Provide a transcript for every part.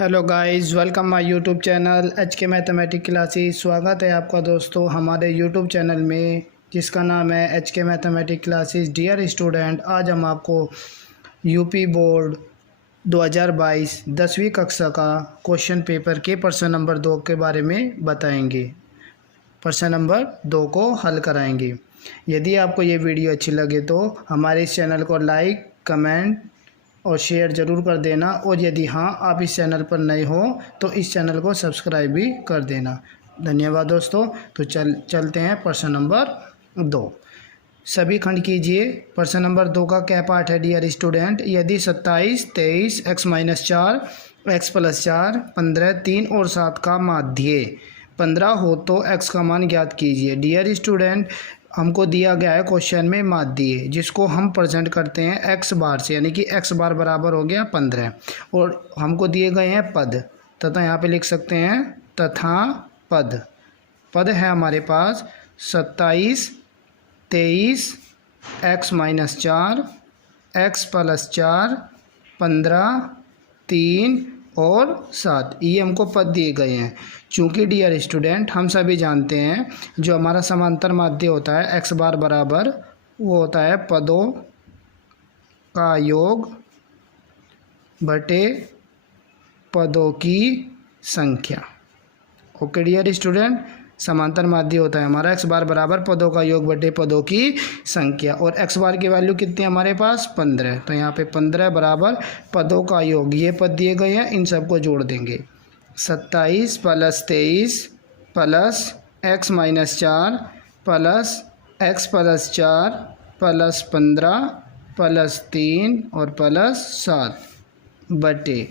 Hello guys, welcome my YouTube channel H के mathematics classes. स्वागत है आपका दोस्तों हमारे यूट्यूब चैनल में जिसका नाम है एच के मैथमेटिक्स क्लासेस। डियर स्टूडेंट, आज हम आपको यूपी बोर्ड 2022 10वीं कक्षा का क्वेश्चन पेपर के प्रश्न नंबर 2 के बारे में बताएंगे। प्रश्न नंबर 2 को हल कराएंगे। यदि आपको ये वीडियो अच्छी लगे तो हमारे इस चैनल को लाइक, कमेंट और शेयर ज़रूर कर देना, और यदि हाँ आप इस चैनल पर नए हो तो इस चैनल को सब्सक्राइब भी कर देना। धन्यवाद दोस्तों। तो चलते हैं प्रश्न नंबर 2। सभी खंड कीजिए। प्रश्न नंबर 2 का क्या पार्ट है डियर स्टूडेंट? यदि 27, 23, x-4, x+4, 15, 3 और 7 का माध्य 15 हो तो x का मान ज्ञात कीजिए। डियर स्टूडेंट, हमको दिया गया है क्वेश्चन में माध्य, जिसको हम प्रेजेंट करते हैं x बार से, यानी कि x बार बराबर हो गया 15, और हमको दिए गए हैं पद, तथा यहाँ पे लिख सकते हैं तथा पद। पद है हमारे पास 27, 23, x-4, x+4, 15, 3 और 7, ये हमको पद दिए गए हैं। चूँकि डियर स्टूडेंट हम सभी जानते हैं जो हमारा समांतर माध्य होता है x बार बराबर वो होता है पदों का योग बटे पदों की संख्या। ओके डियर स्टूडेंट, समांतर माध्य होता है हमारा x बार बराबर पदों का योग बटे पदों की संख्या, और x बार की वैल्यू कितनी है हमारे पास 15, तो यहाँ पे 15 बराबर पदों का योग, ये पद दिए गए हैं, इन सबको जोड़ देंगे। 27 + 23 plus x-4 plus x+4 plus 15 plus 3 और प्लस 7 बटे,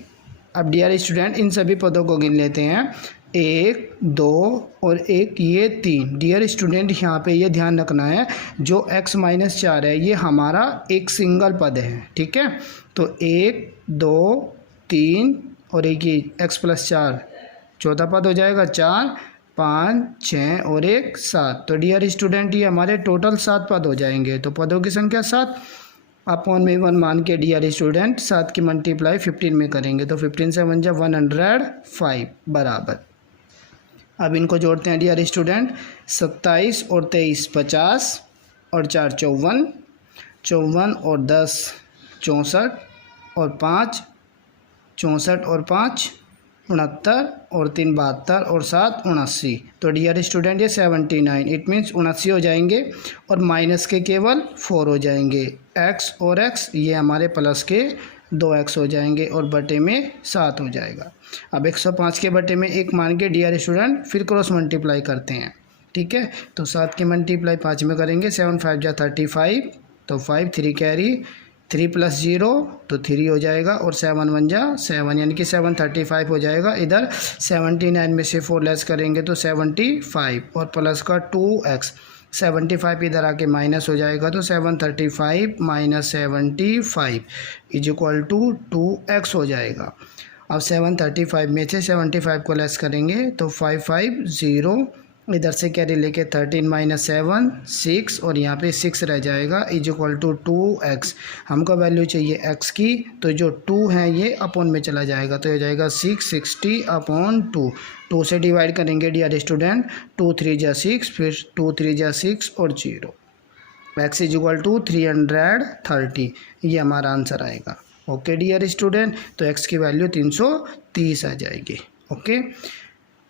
अब डियर स्टूडेंट इन सभी पदों को गिन लेते हैं। 1, 2 और 1, ये 3। डियर स्टूडेंट, यहाँ पे ये ध्यान रखना है जो x-4 है ये हमारा एक सिंगल पद है, ठीक है। तो 1, 2, 3 और एक ये x+4 चौथा पद हो जाएगा 4, 5, 6 और 1 7। तो डियर स्टूडेंट ये हमारे टोटल 7 पद हो जाएंगे। तो पदों की संख्या 7 अपॉन में 1 मान के डियर स्टूडेंट 7 की मल्टीप्लाई 15 में करेंगे, तो 15 से 1 जा 105 बराबर। अब इनको जोड़ते हैं डियर स्टूडेंट। 27 और 23 50 और 4 54, 54 और 10 64 और 5 64 और 5 69 और 3 72 और 7 79। तो डियर स्टूडेंट ये 79, इट मीन्स 79 हो जाएंगे, और माइनस के केवल 4 हो जाएंगे। x और x ये हमारे प्लस के 2x हो जाएंगे, और बटे में 7 हो जाएगा। अब 105 के बटे में 1 मान के डियर स्टूडेंट फिर क्रॉस मल्टीप्लाई करते हैं, ठीक है। तो 7 की मल्टीप्लाई 5 में करेंगे, 7 5 जा 35, तो 5 3 कैरी, 3 + 0 तो 3 हो जाएगा, और 7 1 जा 7, यानी कि 735 हो जाएगा। इधर 79 में से 4 लेस करेंगे तो 75, और प्लस का 2x, 75 इधर आके माइनस हो जाएगा, तो 735 - 75 = 2x हो जाएगा। अब 735 में से 75 को लेस करेंगे तो 550, इधर से कैरी लेके 13 - 7 6, और यहाँ पे 6 रह जाएगा, = 2x। हमको वैल्यू चाहिए x की, तो जो 2 है ये अपॉन में चला जाएगा, तो हो जाएगा 660/2। 2 से डिवाइड करेंगे डियर स्टूडेंट, 2 3 जा 6, फिर 2 3 जा 6 और 0, x = 330, ये हमारा आंसर आएगा। ओके डियर स्टूडेंट, तो x की वैल्यू 330 आ जाएगी। ओके,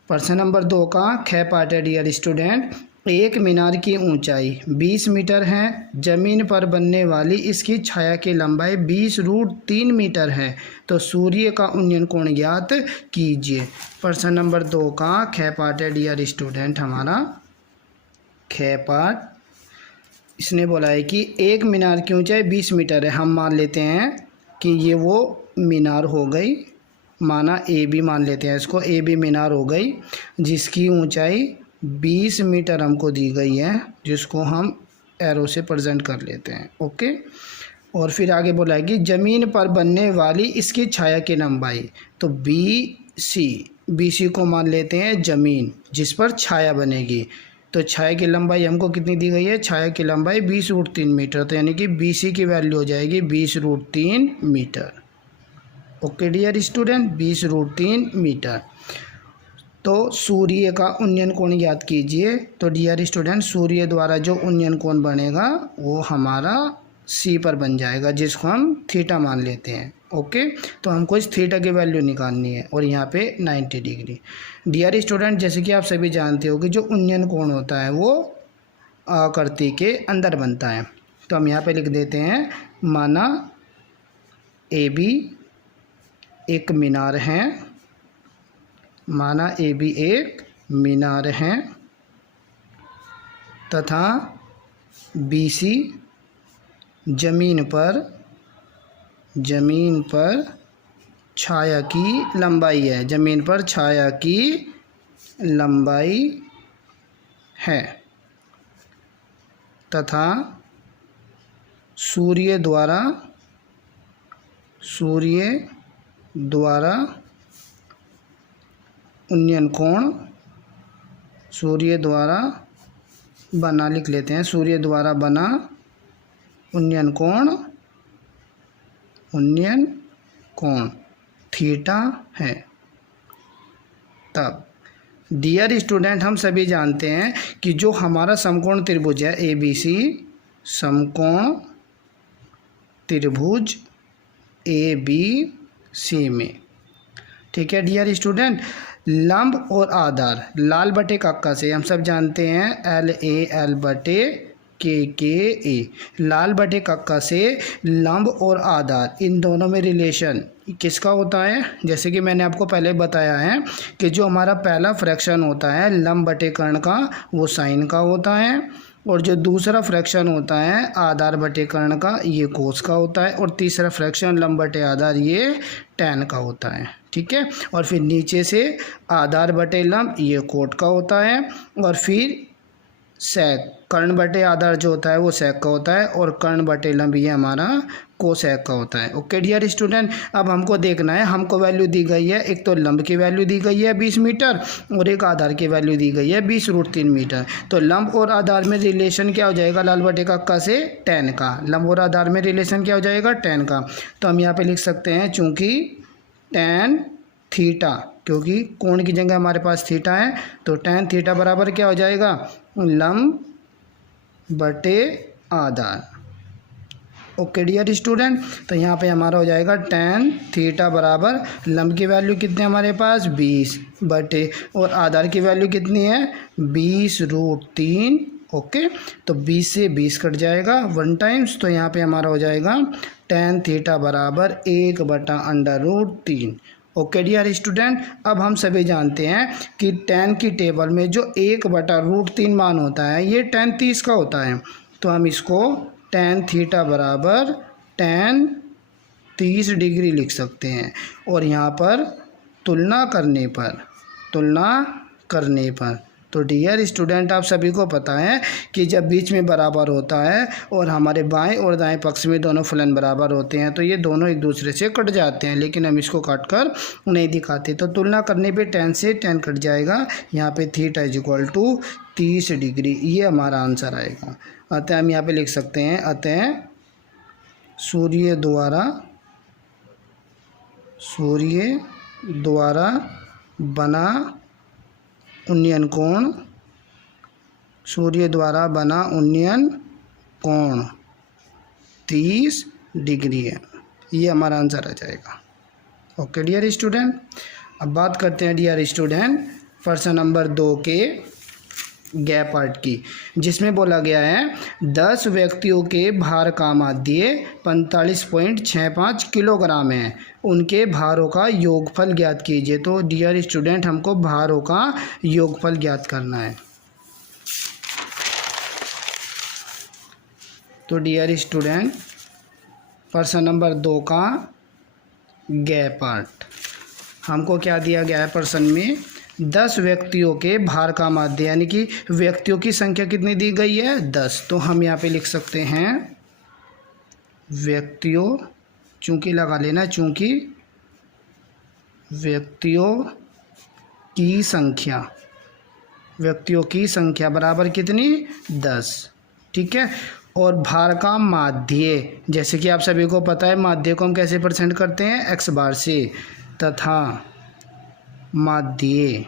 प्रश्न नंबर 2 का ख पार्ट है डियर स्टूडेंट। एक मीनार की ऊंचाई 20 मीटर है, जमीन पर बनने वाली इसकी छाया की लंबाई 20√3 मीटर है, तो सूर्य का उन्नयन कोण ज्ञात कीजिए। प्रश्न नंबर 2 का ख पार्ट है डियर स्टूडेंट हमारा। ख पार्ट इसने बोला है कि एक मीनार की ऊंचाई 20 मीटर है। हम मान लेते हैं कि ये वो मीनार हो गई, माना ए बी मान लेते हैं इसको, ए बी मीनार हो गई, जिसकी ऊंचाई 20 मीटर हमको दी गई है, जिसको हम एरो से प्रेजेंट कर लेते हैं। ओके, और फिर आगे बोला है कि ज़मीन पर बनने वाली इसकी छाया की लंबाई, तो बी सी को मान लेते हैं ज़मीन जिस पर छाया बनेगी, तो छाया की लंबाई हमको कितनी दी गई है? छाया की लंबाई 20√3 मीटर, तो यानी कि बी सी की वैल्यू हो जाएगी 20√3 metre. Okay dear student, 20√3 metre. तो सूर्य का उन्नयन कोण ज्ञात कीजिए। तो डियर स्टूडेंट, सूर्य द्वारा जो उन्नयन कोण बनेगा वो हमारा सी पर बन जाएगा, जिसको हम थीटा मान लेते हैं। ओके, तो हमको इस थीटा की वैल्यू निकालनी है और यहाँ पे 90 डिग्री। डियर स्टूडेंट, जैसे कि आप सभी जानते हो कि जो उन्नयन कोण होता है वो आकृति के अंदर बनता है। तो हम यहाँ पे लिख देते हैं, माना ए बी एक मीनार है, माना ए बी एक मीनार है तथा बी सी जमीन पर छाया की लंबाई है, जमीन पर छाया की लंबाई है तथा सूर्य द्वारा उन्नयन कोण, सूर्य द्वारा बना, लिख लेते हैं, सूर्य द्वारा बना उन्नयन कोण थीटा है। तब डियर स्टूडेंट, हम सभी जानते हैं कि जो हमारा समकोण त्रिभुज है ए बी सी, समकोण त्रिभुज ए बी सी में, ठीक है डियर स्टूडेंट, लंब और आधार लाल बटे कक्का से हम सब जानते हैं LAL बटे के ए, लाल बटे कक्का से लंब और आधार इन दोनों में रिलेशन किसका होता है। जैसे कि मैंने आपको पहले बताया है कि जो हमारा पहला फ्रैक्शन होता है लंब बटे कर्ण का, वो साइन का होता है, और जो दूसरा फ्रैक्शन होता है आधार बटे कर्ण का, ये कोस का होता है, और तीसरा फ्रैक्शन लंब बटे आधार ये टैन का होता है, ठीक है। और फिर नीचे से आधार बटे लंब ये कोट का होता है, और फिर सेक कर्ण बटे आधार जो होता है वो सेक का होता है, और कर्ण बटे लंब ये हमारा कोसेक का होता है। ओके डियर स्टूडेंट, अब हमको देखना है, हमको वैल्यू दी गई है, एक तो लंब की वैल्यू दी गई है 20 मीटर और एक आधार की वैल्यू दी गई है 20√3 मीटर। तो लंब और आधार में रिलेशन क्या हो जाएगा, लाल बटे कक्का से टैन का, लंब और आधार में रिलेशन क्या हो जाएगा, टैन का। तो हम यहाँ पे लिख सकते हैं चूँकि टैन थीटा, क्योंकि कोण की जगह हमारे पास थीटा है, तो टैन थीटा बराबर क्या हो जाएगा, लंब बटे आधार। ओके डियर स्टूडेंट, तो यहाँ पे हमारा हो जाएगा टैन थीटा बराबर लंब की वैल्यू कितनी है हमारे पास 20 बटे, और आधार की वैल्यू कितनी है 20√3। ओके, तो 20 से 20 कट जाएगा 1 टाइम्स, तो यहाँ पे हमारा हो जाएगा टैन थीटा बराबर 1/√3। ओके डियर स्टूडेंट, अब हम सभी जानते हैं कि टैन की टेबल में जो 1/√3 मान होता है ये टैन 30 का होता है। तो हम इसको टैन थीटा बराबर टैन 30 डिग्री लिख सकते हैं, और यहाँ पर तुलना करने पर तो डियर स्टूडेंट, आप सभी को पता है कि जब बीच में बराबर होता है और हमारे बाएं और दाएं पक्ष में दोनों फलन बराबर होते हैं तो ये दोनों एक दूसरे से कट जाते हैं, लेकिन हम इसको काट कर नहीं दिखाते। तो तुलना करने पे टैन से टैन कट जाएगा, यहाँ पे थीटा = 30 डिग्री, ये हमारा आंसर आएगा। अतः हम यहाँ पे लिख सकते हैं, अतः सूर्य द्वारा बना उन्नयन कोण 30 डिग्री है, ये हमारा आंसर आ जाएगा। ओके डियर स्टूडेंट, अब बात करते हैं डियर स्टूडेंट प्रश्न नंबर 2 के गैप पार्ट की, जिसमें बोला गया है 10 व्यक्तियों के भार का माध्य 45.65 किलोग्राम है, उनके भारों का योगफल ज्ञात कीजिए। तो डियर स्टूडेंट, हमको भारों का योगफल ज्ञात करना है। तो डियर स्टूडेंट, प्रश्न नंबर 2 का गैप पार्ट, हमको क्या दिया गया है प्रश्न में, 10 व्यक्तियों के भार का माध्य, यानी कि व्यक्तियों की संख्या कितनी दी गई है 10। तो हम यहाँ पे लिख सकते हैं व्यक्तियों, चूँकि लगा लेना, चूँकि व्यक्तियों की संख्या बराबर कितनी 10, ठीक है। और भार का माध्य, जैसे कि आप सभी को पता है माध्य को हम कैसे परसेंट करते हैं, x बार से, तथा माध्य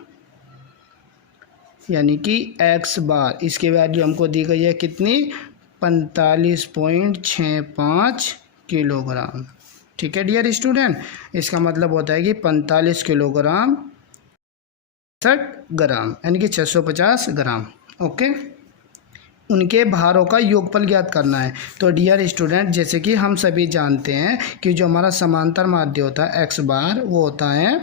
यानी कि x बार, इसकी वैल्यू हमको दी गई है कितनी, 45.65 किलोग्राम। ठीक है डियर स्टूडेंट, इसका मतलब होता है कि 45 किलोग्राम 60 ग्राम यानी कि 650 ग्राम। ओके, उनके भारों का योगफल ज्ञात करना है। तो डियर स्टूडेंट, जैसे कि हम सभी जानते हैं कि जो हमारा समांतर माध्य होता है x बार, वो होता है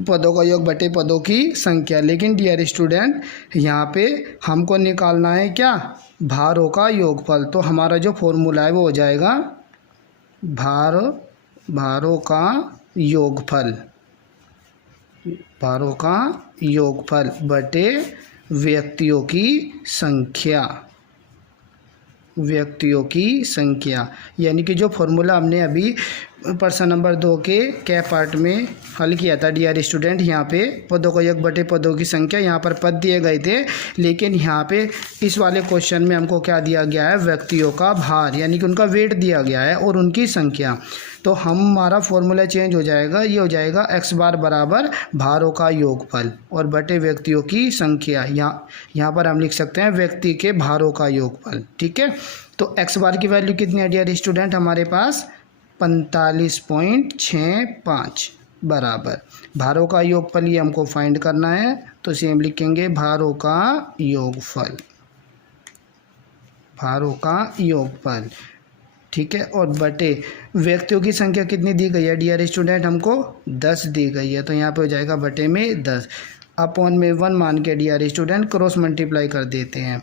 पदों का योग बटे पदों की संख्या। लेकिन डियर स्टूडेंट, यहाँ पे हमको निकालना है क्या, भारों का योगफल। तो हमारा जो फॉर्मूला है वो हो जाएगा भारों का योगफल, भारों का योगफल बटे व्यक्तियों की संख्या, व्यक्तियों की संख्या। यानी कि जो फॉर्मूला हमने अभी प्रश्न नंबर 2 के क्या पार्ट में हल किया था डियर स्टूडेंट, यहाँ पे पदों का योग बटे पदों की संख्या, यहाँ पर पद दिए गए थे, लेकिन यहाँ पे इस वाले क्वेश्चन में हमको क्या दिया गया है, व्यक्तियों का भार यानी कि उनका वेट दिया गया है और उनकी संख्या। तो हमारा फॉर्मूला चेंज हो जाएगा, ये हो जाएगा x बार बराबर भारों का योगफल और बटे व्यक्तियों की संख्या। यहाँ पर हम लिख सकते हैं व्यक्ति के भारों का योगफल। ठीक है, तो x बार की वैल्यू कितनी है डियर स्टूडेंट, हमारे पास 45.65 बराबर भारों का योगफल, ये हमको फाइंड करना है। तो सेम लिखेंगे भारों का योगफल, भारों का योगफल। ठीक है, और बटे व्यक्तियों की संख्या कितनी दी गई है डियर स्टूडेंट, हमको 10 दी गई है। तो यहाँ पे हो जाएगा बटे में 10, अपॉन में 1 मान के डियर स्टूडेंट क्रॉस मल्टीप्लाई कर देते हैं।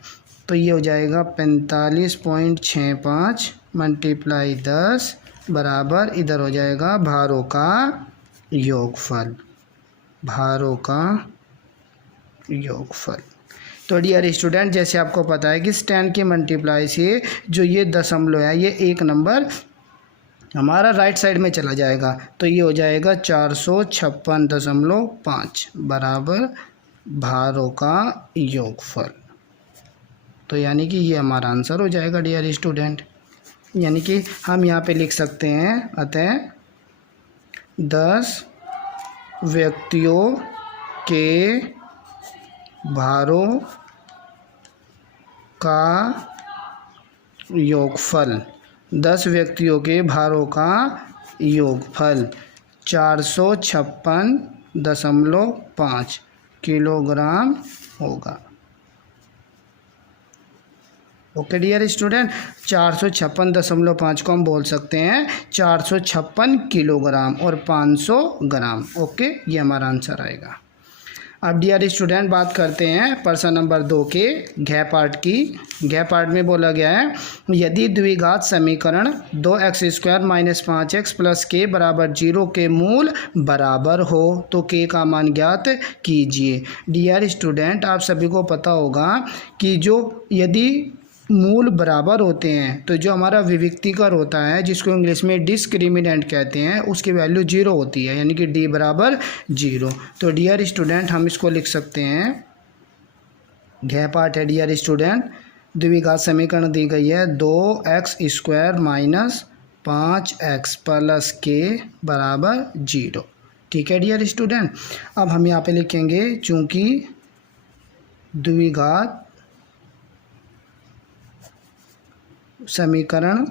तो ये हो जाएगा 45.65 मल्टीप्लाई 10 बराबर, इधर हो जाएगा भारों का योगफल, भारों का योगफल। तो डियर स्टूडेंट, जैसे आपको पता है कि 10 के मल्टीप्लाई से जो ये दशमलव है, ये एक नंबर हमारा राइट साइड में चला जाएगा। तो ये हो जाएगा 456.5 बराबर भारों का योगफल। तो यानी कि ये हमारा आंसर हो जाएगा डियर स्टूडेंट। यानी कि हम यहाँ पे लिख सकते हैं, अतः 10 व्यक्तियों के भारों का योगफल, 10 व्यक्तियों के भारों का योगफल 456.5 किलोग्राम होगा। ओके डियर स्टूडेंट, 456.5 को हम बोल सकते हैं 456 किलोग्राम और 500 ग्राम। ओके, ये हमारा आंसर आएगा। अब डियर स्टूडेंट, बात करते हैं प्रश्न नंबर 2 के घ पार्ट की। घ पार्ट में बोला गया है, यदि द्विघात समीकरण 2x² - 5x + k बराबर 0 के मूल बराबर हो तो k का मान ज्ञात कीजिए। डियर स्टूडेंट, आप सभी को पता होगा कि जो यदि मूल बराबर होते हैं तो जो हमारा विविक्तिकर होता है, जिसको इंग्लिश में डिस्क्रिमिनेंट कहते हैं, उसकी वैल्यू 0 होती है, यानी कि d बराबर 0। तो डियर स्टूडेंट, हम इसको लिख सकते हैं, घ पार्ट है डियर स्टूडेंट, द्विघात समीकरण दी गई है 2x² - 5x + k बराबर 0। ठीक है डियर स्टूडेंट, अब हम यहाँ पे लिखेंगे, चूँकि द्विघात समीकरण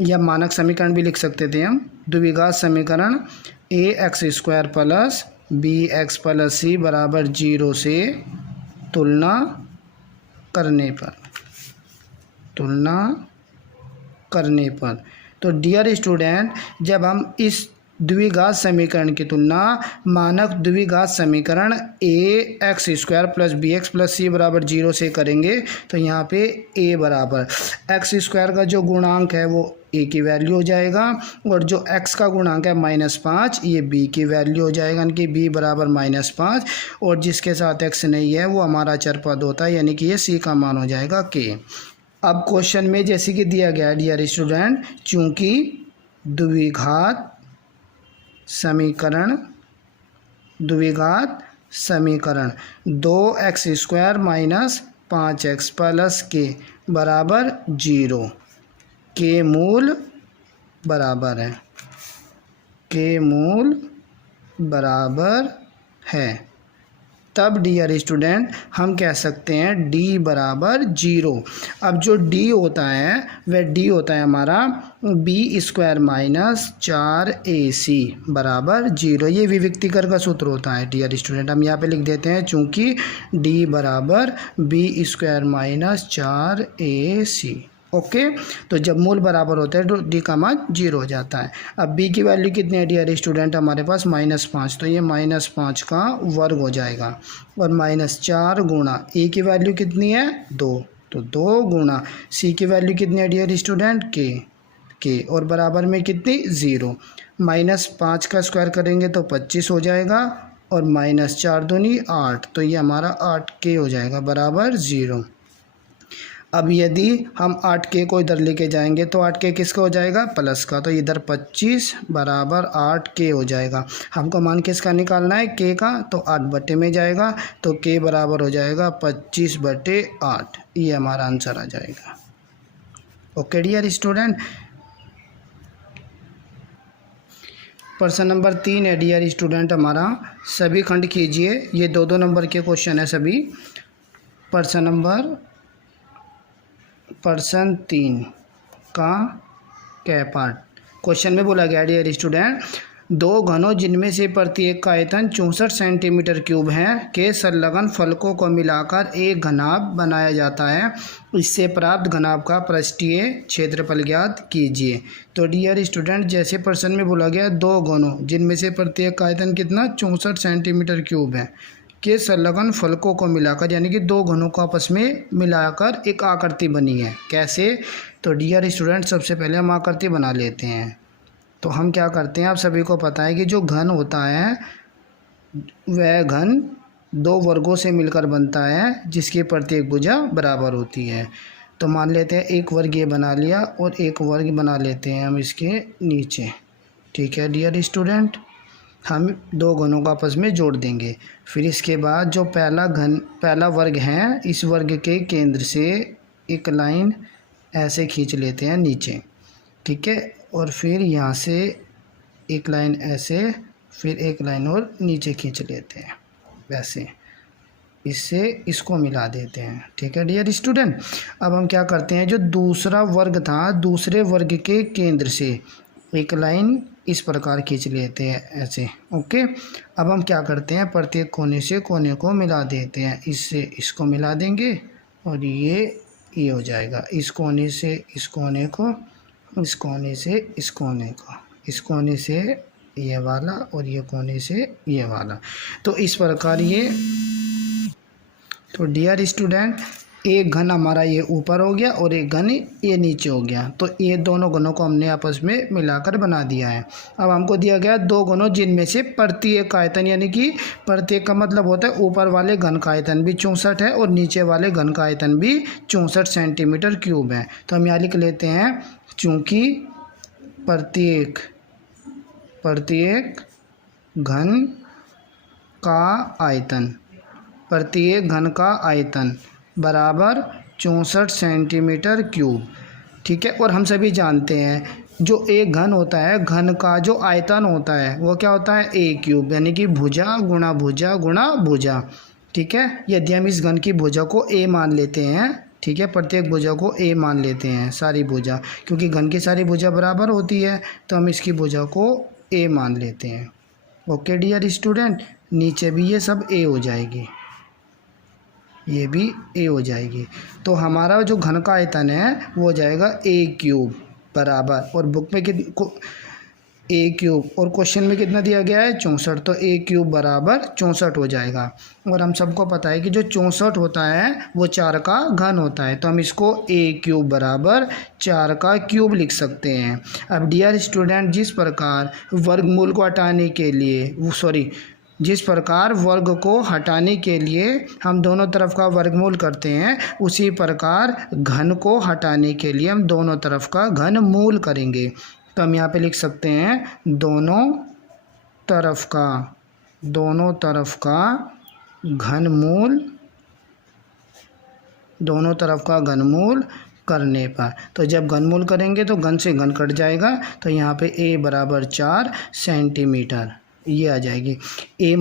या मानक समीकरण भी लिख सकते थे हम, द्विघात समीकरण ax² + bx + c बराबर 0 से तुलना करने पर, तो डियर स्टूडेंट, जब हम इस द्विघात समीकरण की तुलना मानक द्विघात समीकरण ax² + bx + c बराबर 0 से करेंगे, तो यहाँ पे a बराबर x² का जो गुणांक है वो a की वैल्यू हो जाएगा, और जो x का गुणांक है -5, ये b की वैल्यू हो जाएगा, यानी कि b बराबर -5, और जिसके साथ x नहीं है वो हमारा चर पद होता है, यानी कि ये c का मान हो जाएगा k। अब क्वेश्चन में जैसे कि दिया गया है डियर स्टूडेंट, चूँकि द्विघात समीकरण 2x² - 5x प्लस के बराबर 0। के मूल बराबर है, के मूल बराबर है, तब डियर स्टूडेंट हम कह सकते हैं d बराबर 0। अब जो d होता है वह d होता है हमारा b² माइनस 4ac बराबर 0। ये विविक्तिकर का सूत्र होता है डियर स्टूडेंट। हम यहाँ पे लिख देते हैं चूँकि d बराबर b² माइनस 4ac। ओके, तो जब मूल बराबर होते हैं तो डी का मान 0 हो जाता है। अब b की वैल्यू कितनी है डियर स्टूडेंट, हमारे पास -5, तो ये -5 का वर्ग हो जाएगा। और -4 गुणा a की वैल्यू कितनी है 2, तो 2 गुणा c की वैल्यू कितनी है डियर स्टूडेंट के और बराबर में कितनी 0। -5 का स्क्वायर करेंगे तो 25 हो जाएगा और -4 दूनी 8, तो ये हमारा 8k हो जाएगा बराबर 0। अब यदि हम 8k को इधर लेके जाएंगे तो 8k किसका हो जाएगा प्लस का, तो इधर 25 बराबर 8k हो जाएगा। हमको मान किसका निकालना है k का, तो 8 बटे में जाएगा, तो k बराबर हो जाएगा 25/8। ये हमारा आंसर आ जाएगा। ओके डियर स्टूडेंट, प्रश्न नंबर 3 है डियर स्टूडेंट हमारा, सभी खंड कीजिए। ये 2-2 नंबर के क्वेश्चन है सभी। प्रश्न 3 का क्या पार्ट, क्वेश्चन में बोला गया डियर स्टूडेंट, 2 घनों जिनमें से प्रत्येक का आयतन 64 सेंटीमीटर क्यूब है के संलग्न फलकों को मिलाकर एक घनाभ बनाया जाता है। इससे प्राप्त घनाभ का पृष्ठीय क्षेत्रफल ज्ञात कीजिए। तो डियर स्टूडेंट, जैसे प्रश्न में बोला गया 2 घनों जिनमें से प्रत्येक का आयतन कितना 64 सेंटीमीटर क्यूब है के संलग्न फलकों को मिलाकर, यानी कि 2 घनों को आपस में मिलाकर एक आकृति बनी है। कैसे, तो डियर स्टूडेंट सबसे पहले हम आकृति बना लेते हैं। तो हम क्या करते हैं, आप सभी को पता है कि जो घन होता है वह घन 2 वर्गों से मिलकर बनता है जिसकी प्रत्येक भुजा बराबर होती है। तो मान लेते हैं एक वर्ग ये बना लिया और एक वर्ग बना लेते हैं हम इसके नीचे। ठीक है डियर स्टूडेंट, हम 2 घनों को आपस में जोड़ देंगे। फिर इसके बाद जो पहला वर्ग है, इस वर्ग के केंद्र से एक लाइन ऐसे खींच लेते हैं नीचे। ठीक है, और फिर यहाँ से एक लाइन ऐसे, फिर एक लाइन और नीचे खींच लेते हैं वैसे, इससे इसको मिला देते हैं। ठीक है डियर स्टूडेंट, अब हम क्या करते हैं, जो दूसरा वर्ग था दूसरे वर्ग के केंद्र से एक लाइन इस प्रकार खींच लेते हैं ऐसे। ओके, अब हम क्या करते हैं, प्रत्येक कोने से कोने को मिला देते हैं। इससे इसको मिला देंगे और ये हो जाएगा। इस कोने से इस कोने को, इस कोने से इस कोने को, इस कोने से ये वाला और ये कोने से ये वाला। तो इस प्रकार ये, तो डियर स्टूडेंट, एक घन हमारा ये ऊपर हो गया और एक घन ये नीचे हो गया। तो ये दोनों घनों को हमने आपस में मिलाकर बना दिया है। अब हमको दिया गया 2 घनों जिनमें से प्रत्येक का आयतन, यानी कि प्रत्येक का मतलब होता है ऊपर वाले घन का आयतन भी 64 है और नीचे वाले घन का आयतन भी 64 सेंटीमीटर क्यूब है। तो हम यहाँ लिख लेते हैं चूँकि प्रत्येक घन का आयतन, प्रत्येक घन का आयतन बराबर 64 सेंटीमीटर क्यूब। ठीक है, और हम सभी जानते हैं जो एक घन होता है, घन का जो आयतन होता है वो क्या होता है a क्यूब, यानी कि भुजा गुणा भुजा गुणा भुजा। ठीक है, यदि हम इस घन की भुजा को a मान लेते हैं, ठीक है, प्रत्येक भुजा को a मान लेते हैं, सारी भुजा, क्योंकि घन की सारी भुजा बराबर होती है तो हम इसकी भुजा को a मान लेते हैं। ओके डियर स्टूडेंट, नीचे भी ये सब a हो जाएगी, ये भी a हो जाएगी। तो हमारा जो घन का आयतन है वो हो जाएगा a क्यूब बराबर, और बुक में a क्यूब और क्वेश्चन में कितना दिया गया है 64, तो a क्यूब बराबर 64 हो जाएगा। और हम सबको पता है कि जो 64 होता है वो 4 का घन होता है, तो हम इसको a क्यूब बराबर 4 का क्यूब लिख सकते हैं। अब डियर स्टूडेंट, जिस प्रकार वर्गमूल को हटाने के लिए जिस प्रकार वर्ग को हटाने के लिए हम दोनों तरफ का वर्गमूल करते हैं, उसी प्रकार घन को हटाने के लिए हम दोनों तरफ का घनमूल करेंगे। तो हम यहाँ पे लिख सकते हैं दोनों तरफ का घनमूल दोनों तरफ का घनमूल करने पर। तो जब घनमूल करेंगे तो घन से घन कट जाएगा, तो यहाँ पे a बराबर 4 सेंटीमीटर ये आ जाएगी। ए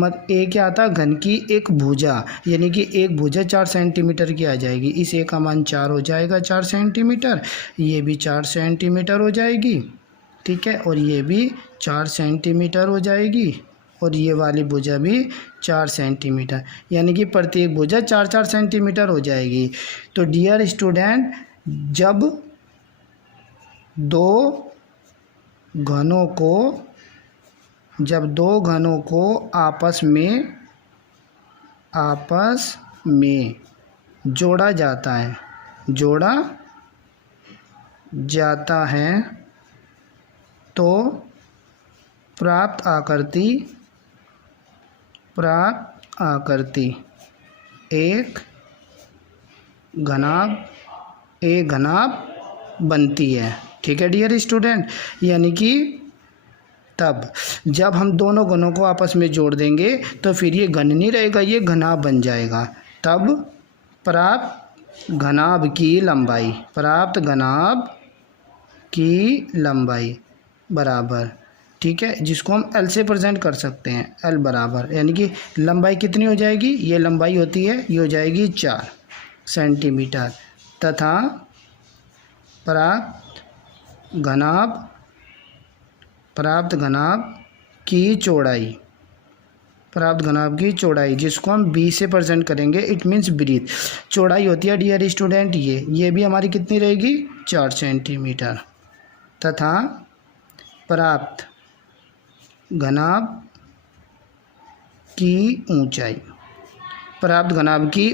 क्या आता है, घन की एक भुजा, यानी कि एक भुजा 4 सेंटीमीटर की आ जाएगी। इस ए का मान 4 हो जाएगा, 4 सेंटीमीटर, ये भी 4 सेंटीमीटर हो जाएगी, ठीक है, और ये भी 4 सेंटीमीटर हो जाएगी, और ये वाली भुजा भी 4 सेंटीमीटर, यानी कि प्रत्येक भुजा 4-4 सेंटीमीटर हो जाएगी। तो डियर स्टूडेंट, जब दो घनों को आपस में जोड़ा जाता है तो प्राप्त आकृति एक घनाभ बनती है, ठीक है डियर स्टूडेंट। यानी कि तब जब हम दोनों घनों को आपस में जोड़ देंगे तो फिर ये घन नहीं रहेगा, ये घनाभ बन जाएगा। तब प्राप्त घनाभ की लंबाई बराबर, ठीक है, जिसको हम L से प्रेजेंट कर सकते हैं, L बराबर, यानी कि लंबाई कितनी हो जाएगी, ये लंबाई होती है, ये हो जाएगी 4 सेंटीमीटर, तथा प्राप्त घनाभ की चौड़ाई जिसको हम B से प्रेजेंट करेंगे, इट मीन्स ब्रीथ, चौड़ाई होती है डियर स्टूडेंट ये भी हमारी कितनी रहेगी, 4 सेंटीमीटर, तथा प्राप्त घनाभ की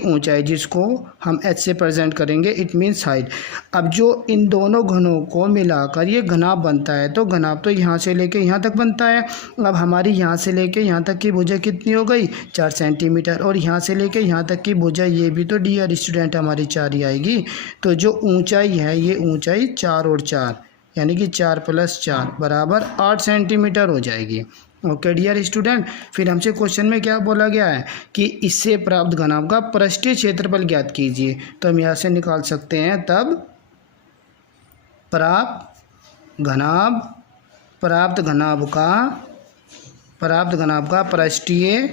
ऊंचाई जिसको हम H से प्रेजेंट करेंगे, इट मीन्स हाइट। अब जो इन दोनों घनों को मिलाकर ये घनाभ बनता है, तो घनाभ तो यहाँ से लेके यहाँ तक बनता है। अब हमारी यहाँ से लेके यहाँ तक की भुजा कितनी हो गई, 4 सेंटीमीटर, और यहाँ से लेके यहाँ तक की भुजा ये भी तो डियर स्टूडेंट हमारी 4 ही आएगी। तो जो ऊंचाई है, ये ऊंचाई 4 और 4, यानी कि 4 + 4 बराबर 8 सेंटीमीटर हो जाएगी। ओके डियर स्टूडेंट, फिर हमसे क्वेश्चन में क्या बोला गया है कि इससे प्राप्त घनाभ का पृष्ठीय क्षेत्रफल ज्ञात कीजिए। तो हम यहाँ से निकाल सकते हैं, तब प्राप्त घनाभ का पृष्ठीय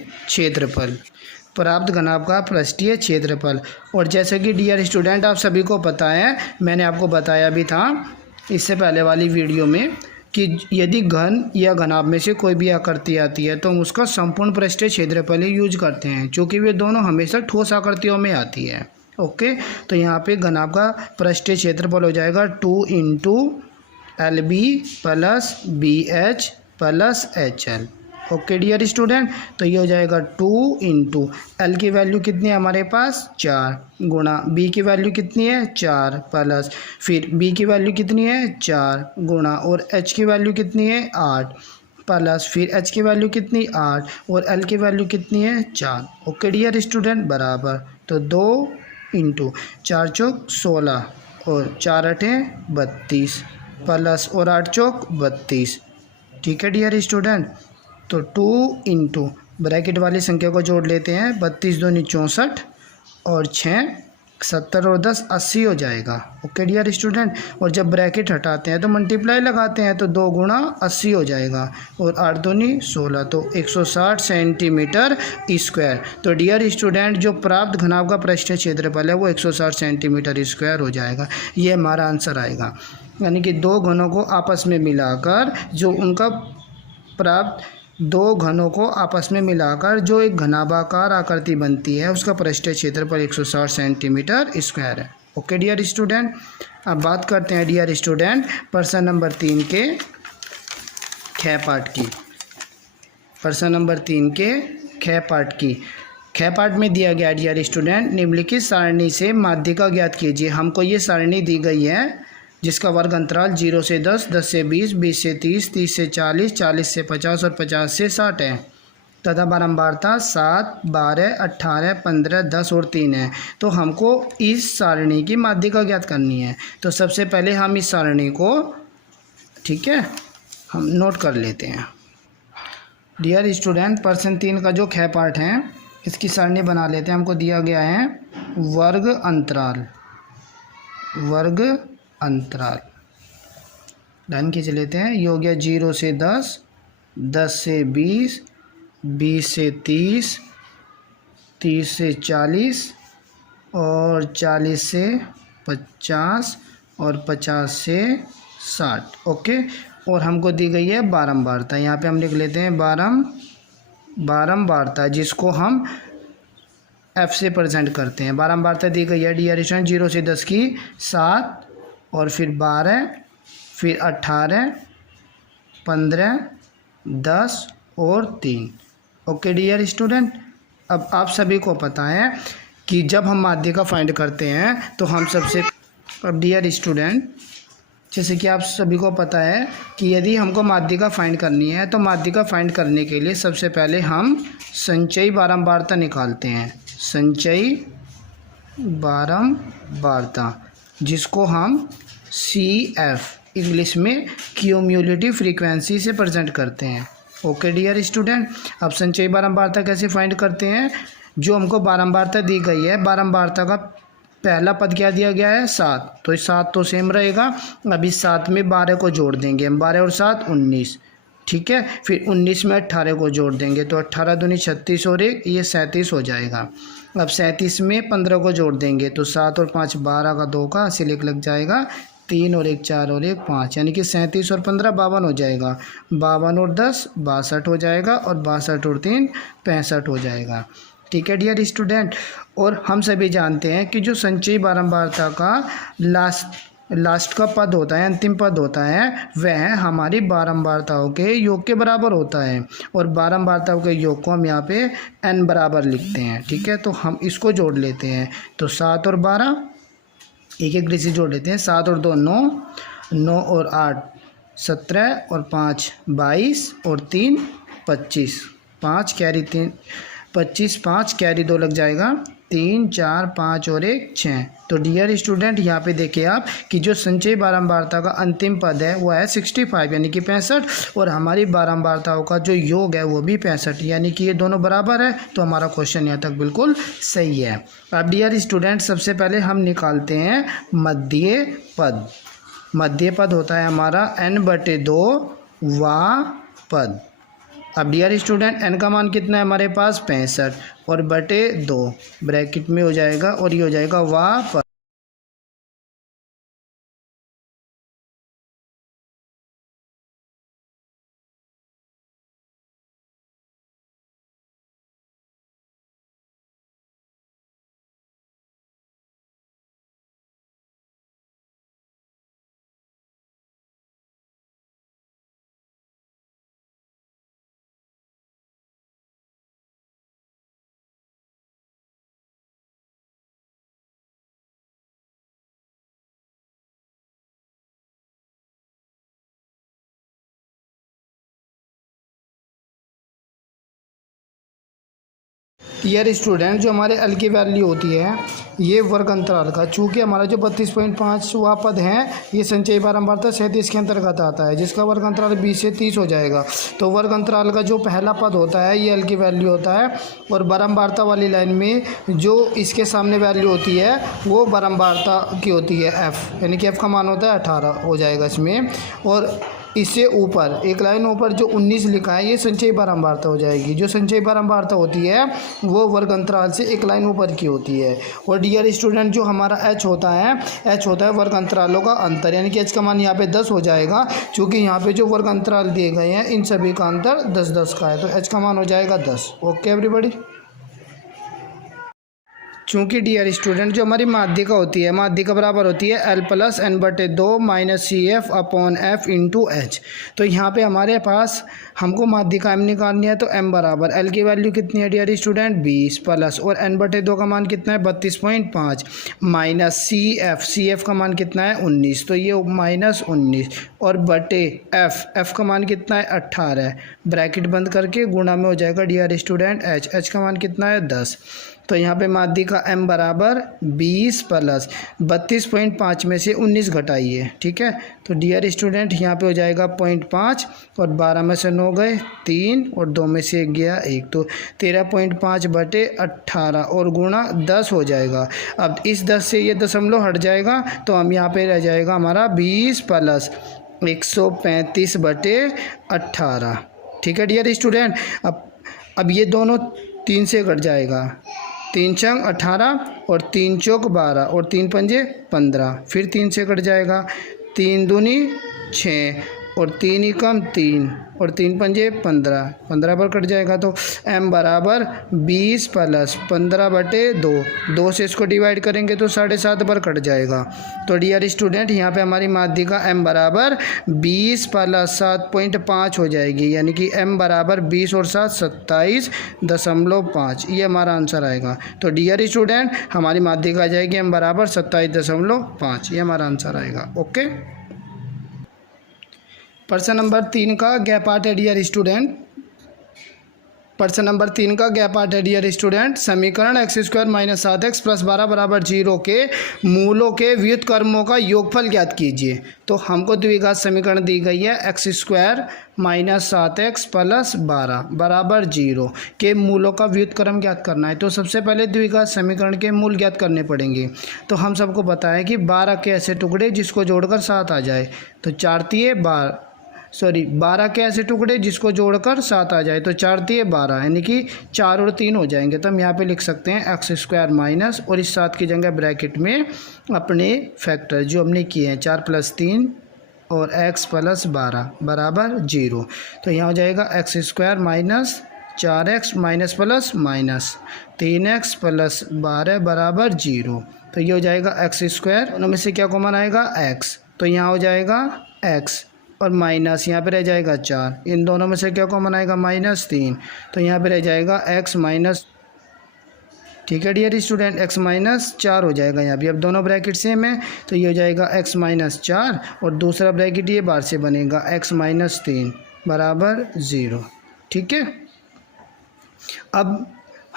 क्षेत्रफल, और जैसे कि डियर स्टूडेंट आप सभी को पता है, मैंने आपको बताया भी था इससे पहले वाली वीडियो में, कि यदि घन या घनाभ में से कोई भी आकृति आती है तो हम उसका संपूर्ण पृष्ठीय क्षेत्रफल ही यूज करते हैं, क्योंकि वे दोनों हमेशा ठोस आकृतियों में आती है। ओके, तो यहाँ पे घनाभ का पृष्ठीय क्षेत्रफल हो जाएगा 2 × LB + BH + HL। Okay dear student, तो ये हो जाएगा 2 × L की वैल्यू कितनी है हमारे पास, 4, गुणा B की वैल्यू कितनी है, 4, प्लस फिर B की वैल्यू कितनी है, 4, गुणा, और H की वैल्यू कितनी है, 8, प्लस फिर H की वैल्यू कितनी, 8, और L की वैल्यू कितनी है, 4। ओके डियर स्टूडेंट, बराबर, तो 2 × 4 चौक 16 और 4 8 32 प्लस और 8 चौक 32, ठीक है डियर स्टूडेंट। तो 2 × ब्रैकेट वाली संख्या को जोड़ लेते हैं, 32 दूनी 64 और 6 70 और 10 80 हो जाएगा। ओके डियर स्टूडेंट, और जब ब्रैकेट हटाते हैं तो मल्टीप्लाई लगाते हैं, तो 2 × 80 हो जाएगा, और 8 दूनी 16, तो 160 सेंटीमीटर स्क्वायर। तो डियर स्टूडेंट, जो प्राप्त घनाभ का पृष्ठीय क्षेत्रफल है वो 160 सेंटीमीटर स्क्वायर हो जाएगा। ये हमारा आंसर आएगा, यानी कि दो घनों को आपस में मिलाकर जो उनका प्राप्त दो घनों को आपस में मिलाकर जो एक घनाभाकार आकृति बनती है, उसका पृष्ठीय क्षेत्रफल 160 सेंटीमीटर स्क्वायर है। ओके डियर स्टूडेंट, अब बात करते हैं डियर स्टूडेंट प्रश्न नंबर 3 के ख पाठ की। प्रश्न नंबर 3 के ख पाठ की। ख पाठ में दिया गया डियर स्टूडेंट, निम्नलिखित सारणी से माध्यिका ज्ञात कीजिए। हमको ये सारणी दी गई है जिसका वर्ग अंतराल 0 से 10, 10 से 20, 20 से 30, 30 से 40, 40 से 50 और 50 से 60 है, तथा बारंबारता 7, 12, 18, 15, 10 और 3 है। तो हमको इस सारणी की माध्यिका ज्ञात करनी है। तो सबसे पहले हम इस सारणी को, ठीक है, हम नोट कर लेते हैं। डियर स्टूडेंट, प्रश्न 3 का जो ख पाठ है इसकी सारणी बना लेते हैं। हमको दिया गया है वर्ग अंतराल, वर्ग अंतराल लाइन खींच लेते हैं। ये हो गया 0 से 10, 10 से 20, 20 से 30, 30 से 40 और 40 से 50 और 50 से 60। ओके, और हमको दी गई है बारंबारता। यहाँ पे हम लिख लेते हैं बारंबारता, जिसको हम F से प्रेजेंट करते हैं। बारंबारता दी गई है डियर स्टूडेंट 0 से 10 की 7 और फिर 12, फिर 18, 15, 10 और 3। ओके डियर स्टूडेंट, अब आप सभी को पता है कि जब हम माध्यिका फाइंड करते हैं तो हम सबसे, अब डियर स्टूडेंट जैसे कि आप सभी को पता है कि यदि हमको माध्यिका फाइंड करनी है तो माध्यिका फाइंड करने के लिए सबसे पहले हम संचयी बारंबारता निकालते हैं। संचयी बारंबारता, जिसको हम CF इंग्लिश में क्यूम्युलेटिव फ्रीक्वेंसी से प्रेजेंट करते हैं। ओके डियर स्टूडेंट, अब संचयी बारंबारता कैसे फाइंड करते हैं? जो हमको बारंबारता दी गई है, बारंबारता का पहला पद क्या दिया गया है 7, तो 7 तो सेम रहेगा। अभी 7 में 12 को जोड़ देंगे हम, 12 और 7 19, ठीक है। फिर 19 में 18 को जोड़ देंगे तो 18 दूनी 36 और 1 ये 37 हो जाएगा। अब 37 में 15 को जोड़ देंगे तो 7 और 5 12 का 2 का सिलेक्ट लग जाएगा, 3 और 1 4 और 1 5, यानी कि 37 और 15 52 हो जाएगा। 52 और 10 62 हो जाएगा और 62 और 3 65 हो जाएगा। ठीक है डियर स्टूडेंट, और हम सभी जानते हैं कि जो संचयी बारंबारता का लास्ट का पद होता है, अंतिम पद होता है, वह हमारी बारंबारताओं के योग के बराबर होता है। और बारंबारताओं के योग को हम यहाँ पे n बराबर लिखते हैं। ठीक है, तो हम इसको जोड़ लेते हैं। तो 7 और 12 एक एक डिजिट जोड़ लेते हैं। 7 और 2 9, 9 और 8 17 और 5 22 और 3 25, 5 कैरी 3 25, 5 कैरी 2 लग जाएगा, 3 4 5 और 1 6। तो डियर स्टूडेंट यहाँ पे देखिए आप कि जो संचयी बारंबारता का अंतिम पद है वो है 65 यानी कि 65, और हमारी बारंबारताओं का जो योग है वो भी 65, यानी कि ये दोनों बराबर है। तो हमारा क्वेश्चन यहाँ तक बिल्कुल सही है। अब डियर स्टूडेंट सबसे पहले हम निकालते हैं मध्य पद। मध्य पद होता है हमारा n/2 वा पद। अब डियर स्टूडेंट n का मान कितना है हमारे पास 65 और बटे 2 ब्रैकेट में हो जाएगा और ये हो जाएगा वाह पर। डियर स्टूडेंट जो हमारे L की वैल्यू होती है ये वर्ग अंतराल का, चूँकि हमारा जो 32.5वां पद है ये संचयी बारंबारता 37 के अंतर्गत आता है, जिसका वर्ग अंतराल 20 से 30 हो जाएगा। तो वर्ग अंतराल का जो पहला पद होता है ये L की वैल्यू होता है, और बारंबारता वाली लाइन में जो इसके सामने वैल्यू होती है वो बारंबारता की होती है F, यानी कि F का मान होता है 18 हो जाएगा इसमें। और इससे ऊपर एक लाइन ऊपर जो 19 लिखा है ये संचयी बारंबारता हो जाएगी। जो संचयी बारंबारता होती है वो वर्ग अंतराल से एक लाइन ऊपर की होती है। और डियर स्टूडेंट जो हमारा h होता है वर्ग अंतरालों का अंतर, यानी कि h का मान यहाँ पे 10 हो जाएगा, क्योंकि यहाँ पे जो वर्ग अंतराल दिए गए हैं इन सभी का अंतर 10-10 का है, तो h का मान हो जाएगा 10। Okay everybody. चूँकि डियर स्टूडेंट जो हमारी माध्यिका होती है, माध्यिका बराबर होती है L + n/2 - CF/F × H। तो यहाँ पे हमारे पास हमको माध्यिका m निकालनी है, तो m बराबर L की वैल्यू कितनी है डियर स्टूडेंट 20 प्लस, और n/2 का मान कितना है 32.5 माइनस CF का मान कितना है 19, तो ये -19 और बटे F का मान कितना है 18, ब्रैकेट बंद करके गुणा में हो जाएगा डियर स्टूडेंट H का मान कितना है 10। तो यहाँ पे माध्य का m बराबर 20 प्लस 32.5 में से 19 घटाइए, ठीक है। तो डियर स्टूडेंट यहाँ पे हो जाएगा 0.5 और 12 में से 9 गए 3 और 2 में से 1 गया 1, तो 13.5 बटे 18 और गुणा 10 हो जाएगा। अब इस 10 से ये दशमलव हट जाएगा तो हम यहाँ पे रह जाएगा हमारा 20 प्लस 135 बटे 18, ठीक है डियर स्टूडेंट। अब ये दोनों 3 से कट जाएगा, 3 छंग 18 और 3 चौक 12 और 3 पंजे 15, फिर 3 से कट जाएगा, 3 दूनी 6 और 3 एकम 3 और 3 पंजे 15, 15 पर कट जाएगा। तो m बराबर 20 प्लस 15 बटे 2, 2 से इसको डिवाइड करेंगे तो 7.5 पर कट जाएगा। तो डियर स्टूडेंट यहाँ पे हमारी माध्य का m बराबर 20 प्लस 7.5 हो जाएगी, यानी कि m बराबर 20 और 7 27.5, ये हमारा आंसर आएगा। तो डियर स्टूडेंट हमारी माध्य का आ जाएगी m बराबर 27.5, ये हमारा आंसर आएगा। ओके, प्रश्न नंबर 3 का गैप पार्ट है डियर स्टूडेंट। प्रश्न नंबर 3 का गैप पार्ट है डियर स्टूडेंट। समीकरण x² माइनस 7x प्लस 12 बराबर 0 के मूलों के व्युत्क्रमों का योगफल ज्ञात कीजिए। तो हमको द्विघात समीकरण दी गई है x² माइनस 7x प्लस 12 बराबर 0 के मूलों का व्युत्क्रम ज्ञात करना है। तो सबसे पहले द्विघात समीकरण के मूल ज्ञात करने पड़ेंगे। तो हम सबको पता है कि 12 के ऐसे टुकड़े जिसको जोड़कर 7 आ जाए, तो 12 के ऐसे टुकड़े जिसको जोड़कर 7 आ जाए, तो 4 तिये 12, यानी कि 4 और 3 हो जाएंगे। तो हम यहाँ पे लिख सकते हैं x² माइनस और इस 7 की जगह ब्रैकेट में अपने फैक्टर जो हमने किए हैं 4 + 3 और x + 12 बराबर 0। तो यहाँ हो जाएगा x² minus 4x minus plus minus 3x + 12 बराबर 0। तो ये हो जाएगा x², दोनों में से क्या कॉमन आएगा x, तो यहाँ हो जाएगा x और माइनस यहाँ पे रह जाएगा 4, इन दोनों में से क्या कॉमन आएगा -3, तो यहाँ पे रह जाएगा x माइनस, ठीक है डियर स्टूडेंट, x माइनस 4 हो जाएगा यहाँ पे। अब दोनों ब्रैकेट सेम है तो ये हो जाएगा x माइनस 4 और दूसरा ब्रैकेट ये बाहर से बनेगा x माइनस 3 बराबर 0, ठीक है। अब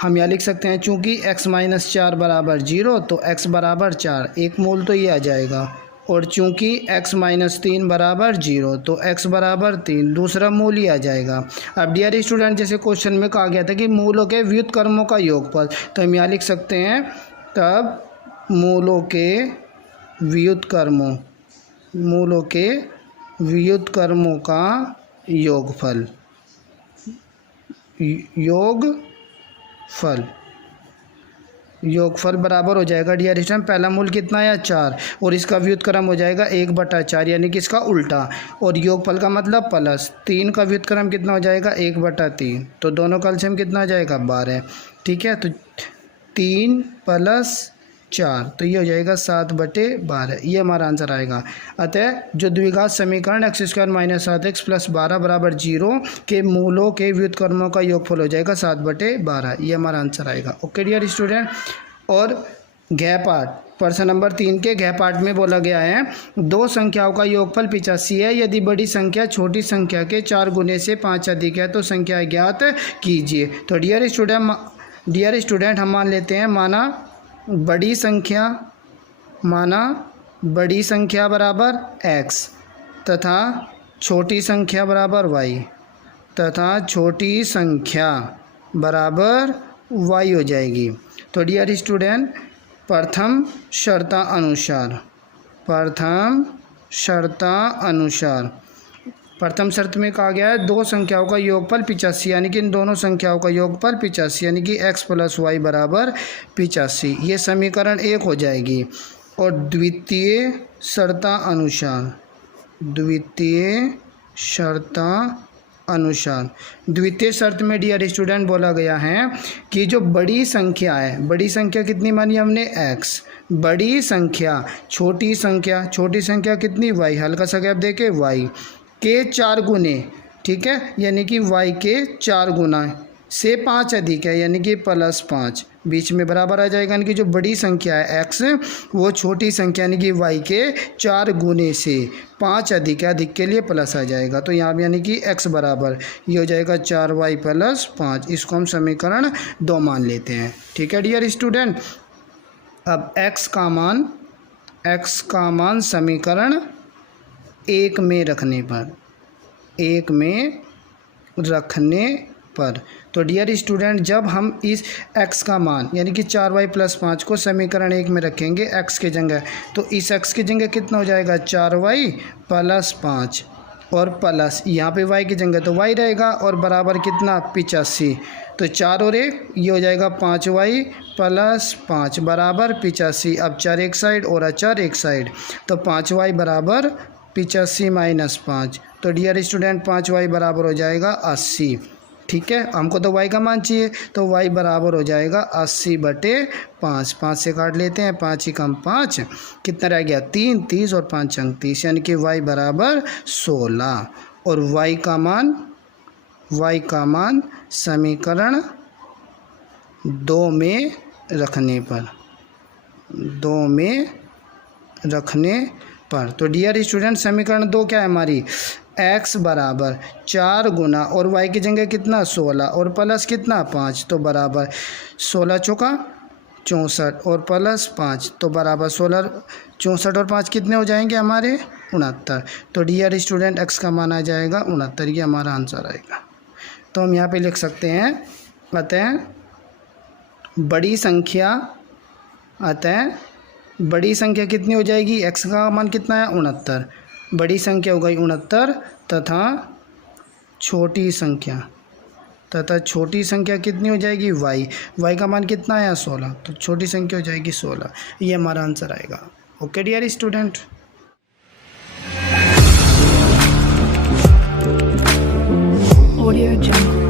हम यहाँ लिख सकते हैं चूँकि x माइनस 4 बराबर 0 तो x बराबर 4, एक मूल तो ये आ जाएगा, और चूँकि x माइनस 3 बराबर 0 तो x बराबर 3, दूसरा मूल ही आ जाएगा। अब डियर स्टूडेंट जैसे क्वेश्चन में कहा गया था कि मूलों के व्युत्क्रमों का योगफल, तो हम यहाँ लिख सकते हैं तब मूलों के व्युत्क्रमों का योगफल बराबर हो जाएगा डियर स्टूडेंट, पहला मूल कितना है 4 और इसका व्युत्क्रम हो जाएगा 1/4, यानी कि इसका उल्टा, और योगफल का मतलब प्लस 3 का व्युत्क्रम कितना हो जाएगा 1/3, तो दोनों का एलसीएम कितना आ जाएगा 12, ठीक है। तो 3 + 4 तो ये हो जाएगा 7/12, ये हमारा आंसर आएगा। अतः जो द्विघात समीकरण x² माइनस 7x प्लस 12 बराबर 0 के मूलों के व्युत्क्रमों का योगफल हो जाएगा 7/12, ये हमारा आंसर आएगा। ओके डियर स्टूडेंट, और गैप पार्ट, प्रश्न नंबर 3 के गैप पार्ट में बोला गया है दो संख्याओं का योगफल 85 है, यदि बड़ी संख्या छोटी संख्या के 4 गुने से 5 अधिक है तो संख्या ज्ञात कीजिए। तो डियर स्टूडेंट हम मान लेते हैं माना बड़ी संख्या बराबर x तथा छोटी संख्या बराबर y तथा छोटी संख्या बराबर y हो जाएगी। तो डियर स्टूडेंट प्रथम शर्त में कहा गया है दो संख्याओं का योगफल 85, यानी कि इन दोनों संख्याओं का योगफल 85, यानी कि x + y बराबर 85, ये समीकरण 1 हो जाएगी। और द्वितीय शर्त में डियर स्टूडेंट बोला गया है कि जो बड़ी संख्या है, बड़ी संख्या कितनी मानी हमने x, बड़ी संख्या छोटी संख्या कितनी y, हल्का सा गैप देके y के 4 गुने, ठीक है, यानी कि y के 4 गुना से 5 अधिक है, यानी कि +5, बीच में बराबर आ जाएगा, यानी कि जो बड़ी संख्या है x वो छोटी संख्या यानी कि y के 4 गुने से 5 अधिक है, अधिक के लिए प्लस आ जाएगा। तो यहाँ यानी कि x बराबर ये हो जाएगा 4y + 5। इसको हम समीकरण 2 मान लेते हैं। ठीक है डियर स्टूडेंट। अब x का मान समीकरण 1 में रखने पर तो डियर स्टूडेंट जब हम इस x का मान यानी कि 4y + 5 को समीकरण 1 में रखेंगे x की जगह, तो इस x की जगह कितना हो जाएगा 4y + 5 और प्लस यहाँ पे y की जगह तो y रहेगा और बराबर कितना 85। तो 4 और 1 ये हो जाएगा 5y + 5 बराबर 85। अब 4 एक साइड और 4 एक साइड, तो 5y बराबर 85 - 5। तो डियर स्टूडेंट 5y बराबर हो जाएगा 80। ठीक है, हमको तो y का मान चाहिए, तो y बराबर हो जाएगा 80/5। 5 से काट लेते हैं, 5 × 5 कितना रह गया 3, 30 और 5 अंक 30, यानी कि y बराबर 16। और y का मान समीकरण 2 में रखने पर तो डियर स्टूडेंट समीकरण 2 क्या है हमारी, x बराबर 4 गुना और y की जगह कितना 16 और प्लस कितना 5, तो बराबर 16 चौका 64 और प्लस 5 तो बराबर 16, 64 और 5 कितने हो जाएंगे हमारे 69। तो डियर स्टूडेंट x का मान आ जाएगा 69, ये हमारा आंसर आएगा। तो हम यहाँ पे लिख सकते हैं अतः बड़ी संख्या कितनी हो जाएगी, x का मान कितना है 69, बड़ी संख्या हो गई 69 तथा छोटी संख्या कितनी हो जाएगी y का मान कितना है 16, तो छोटी संख्या हो जाएगी 16। ये हमारा आंसर आएगा। Okay dear student. Audio Jungle।